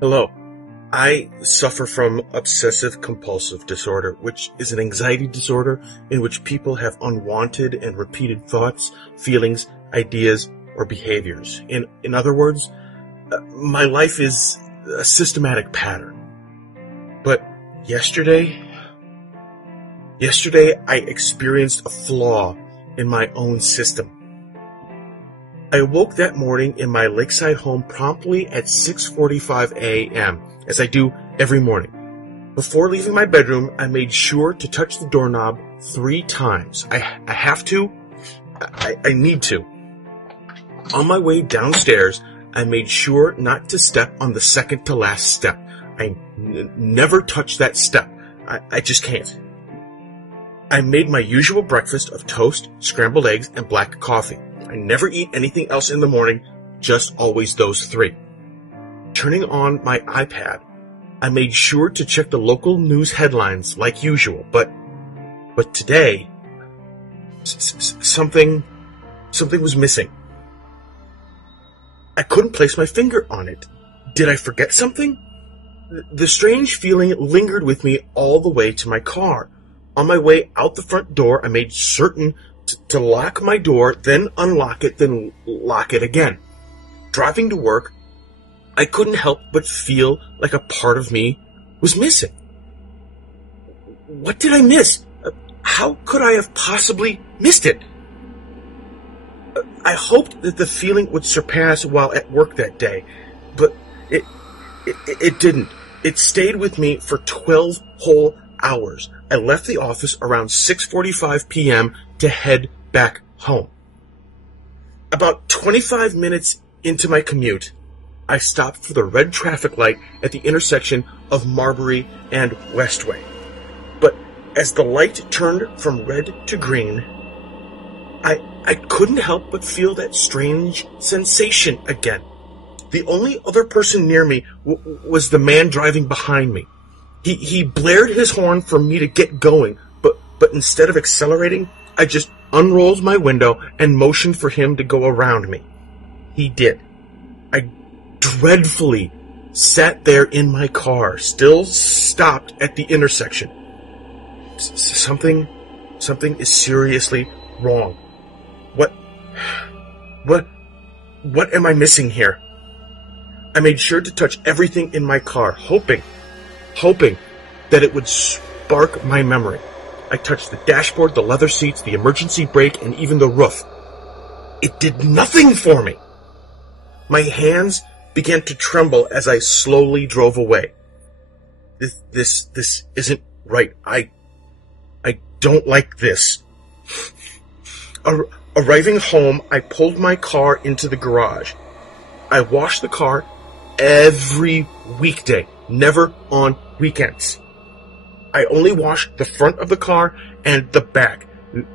Hello. I suffer from obsessive-compulsive disorder, which is an anxiety disorder in which people have unwanted and repeated thoughts, feelings, ideas, or behaviors. In other words, my life is a systematic pattern. But yesterday I experienced a flaw in my own system. I awoke that morning in my lakeside home promptly at 6:45 a.m., as I do every morning. Before leaving my bedroom, I made sure to touch the doorknob 3 times. I have to. I need to. On my way downstairs, I made sure not to step on the second to last step. I never touch that step. I just can't. I made my usual breakfast of toast, scrambled eggs, and black coffee. I never eat anything else in the morning, just always those 3. Turning on my iPad, I made sure to check the local news headlines like usual, but today, something was missing. I couldn't place my finger on it. Did I forget something? The strange feeling lingered with me all the way to my car. On my way out the front door, I made certain to lock my door, then unlock it, then lock it again. Driving to work, I couldn't help but feel like a part of me was missing. What did I miss? How could I have possibly missed it? I hoped that the feeling would surpass while at work that day, but it didn't. It stayed with me for 12 whole hours. I left the office around 6:45 p.m. to head back home. About 25 minutes into my commute, I stopped for the red traffic light at the intersection of Marbury and Westway. But as the light turned from red to green, I couldn't help but feel that strange sensation again. The only other person near me was the man driving behind me. He blared his horn for me to get going, but instead of accelerating, I just unrolled my window and motioned for him to go around me. He did. I dreadfully sat there in my car, still stopped at the intersection. Something is seriously wrong. What am I missing here? I made sure to touch everything in my car, hoping that it would spark my memory. I touched the dashboard, the leather seats, the emergency brake, and even the roof. It did nothing for me. My hands began to tremble as I slowly drove away. This isn't right. I don't like this. Arriving home, I pulled my car into the garage. I washed the car every weekday, never on weekends. I only wash the front of the car and the back,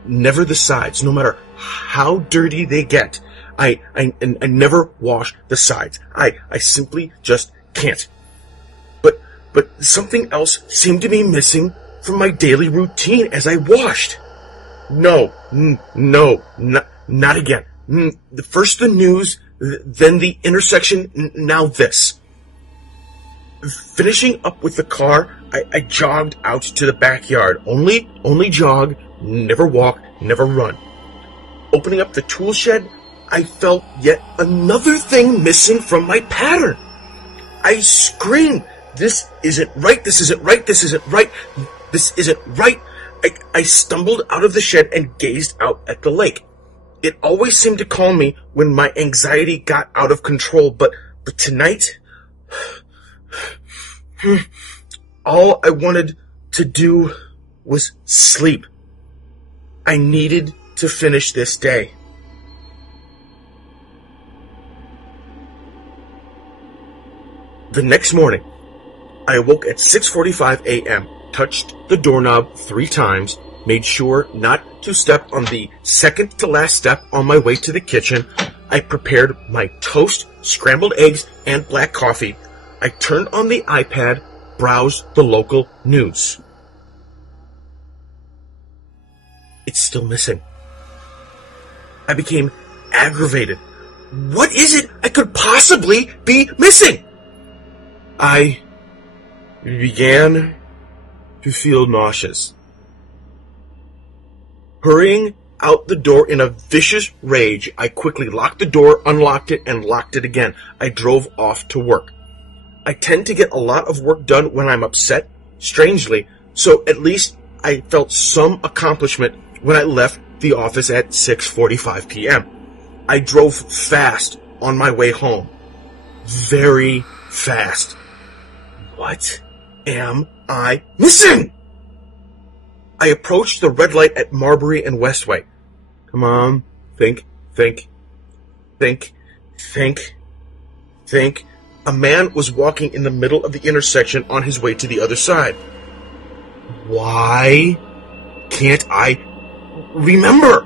never the sides, no matter how dirty they get. I never wash the sides. I simply just can't. But something else seemed to be missing from my daily routine as I washed. No, not again. First the news, then the intersection, now this. Finishing up with the car, I jogged out to the backyard. Only jog, never walk, never run. Opening up the tool shed, I felt yet another thing missing from my pattern. I screamed, "This isn't right, this isn't right, this isn't right, this isn't right." I stumbled out of the shed and gazed out at the lake. It always seemed to calm me when my anxiety got out of control, but tonight, all I wanted to do was sleep. I needed to finish this day. The next morning, I awoke at 6:45 a.m., touched the doorknob 3 times, made sure not to step on the second to last step on my way to the kitchen. I prepared my toast, scrambled eggs, and black coffee. I turned on the iPad, browsed the local news. It's still missing. I became aggravated. What is it I could possibly be missing? I began to feel nauseous. Hurrying out the door in a vicious rage, I quickly locked the door, unlocked it, and locked it again. I drove off to work. I tend to get a lot of work done when I'm upset, strangely, so at least I felt some accomplishment when I left the office at 6:45 p.m. I drove fast on my way home. Very fast. What am I missing? I approached the red light at Marbury and Westway. Come on, think. A man was walking in the middle of the intersection on his way to the other side. Why can't I remember?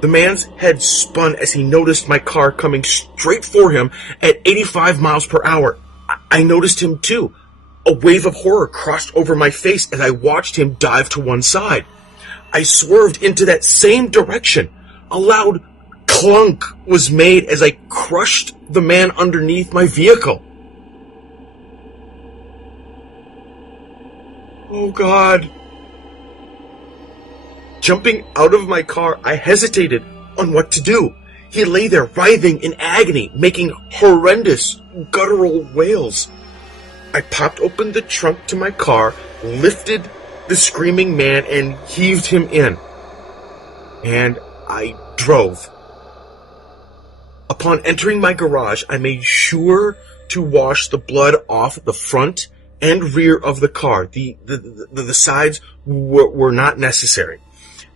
The man's head spun as he noticed my car coming straight for him at 85 miles per hour. I noticed him too. A wave of horror crossed over my face as I watched him dive to one side. I swerved into that same direction. A loud clunk was made as I crushed the man underneath my vehicle. Oh God. Jumping out of my car, I hesitated on what to do. He lay there writhing in agony, making horrendous guttural wails. I popped open the trunk to my car, lifted the screaming man, and heaved him in. And I drove. Upon entering my garage, I made sure to wash the blood off the front and rear of the car. The sides were not necessary.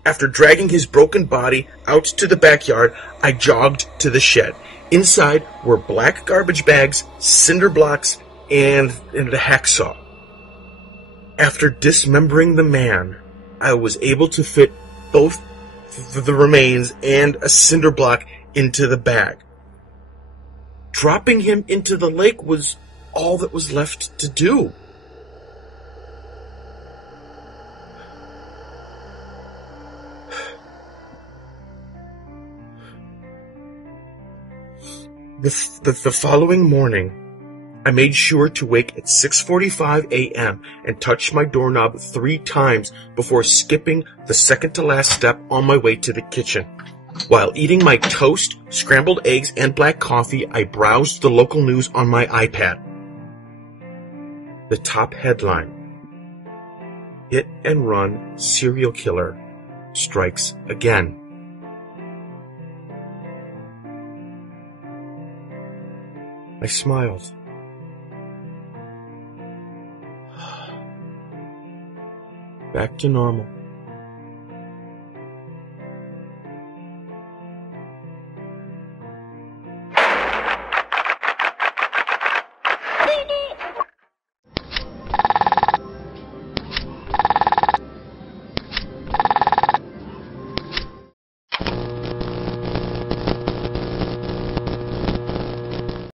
After dragging his broken body out to the backyard, I jogged to the shed. Inside were black garbage bags, cinder blocks, and a hacksaw. After dismembering the man, I was able to fit both the remains and a cinder block into the bag. Dropping him into the lake was all that was left to do. The following morning, I made sure to wake at 6:45 a.m. and touch my doorknob 3 times before skipping the second-to-last step on my way to the kitchen. While eating my toast, scrambled eggs, and black coffee, I browsed the local news on my iPad. The top headline: Hit and run serial killer strikes again. I smiled. Back to normal.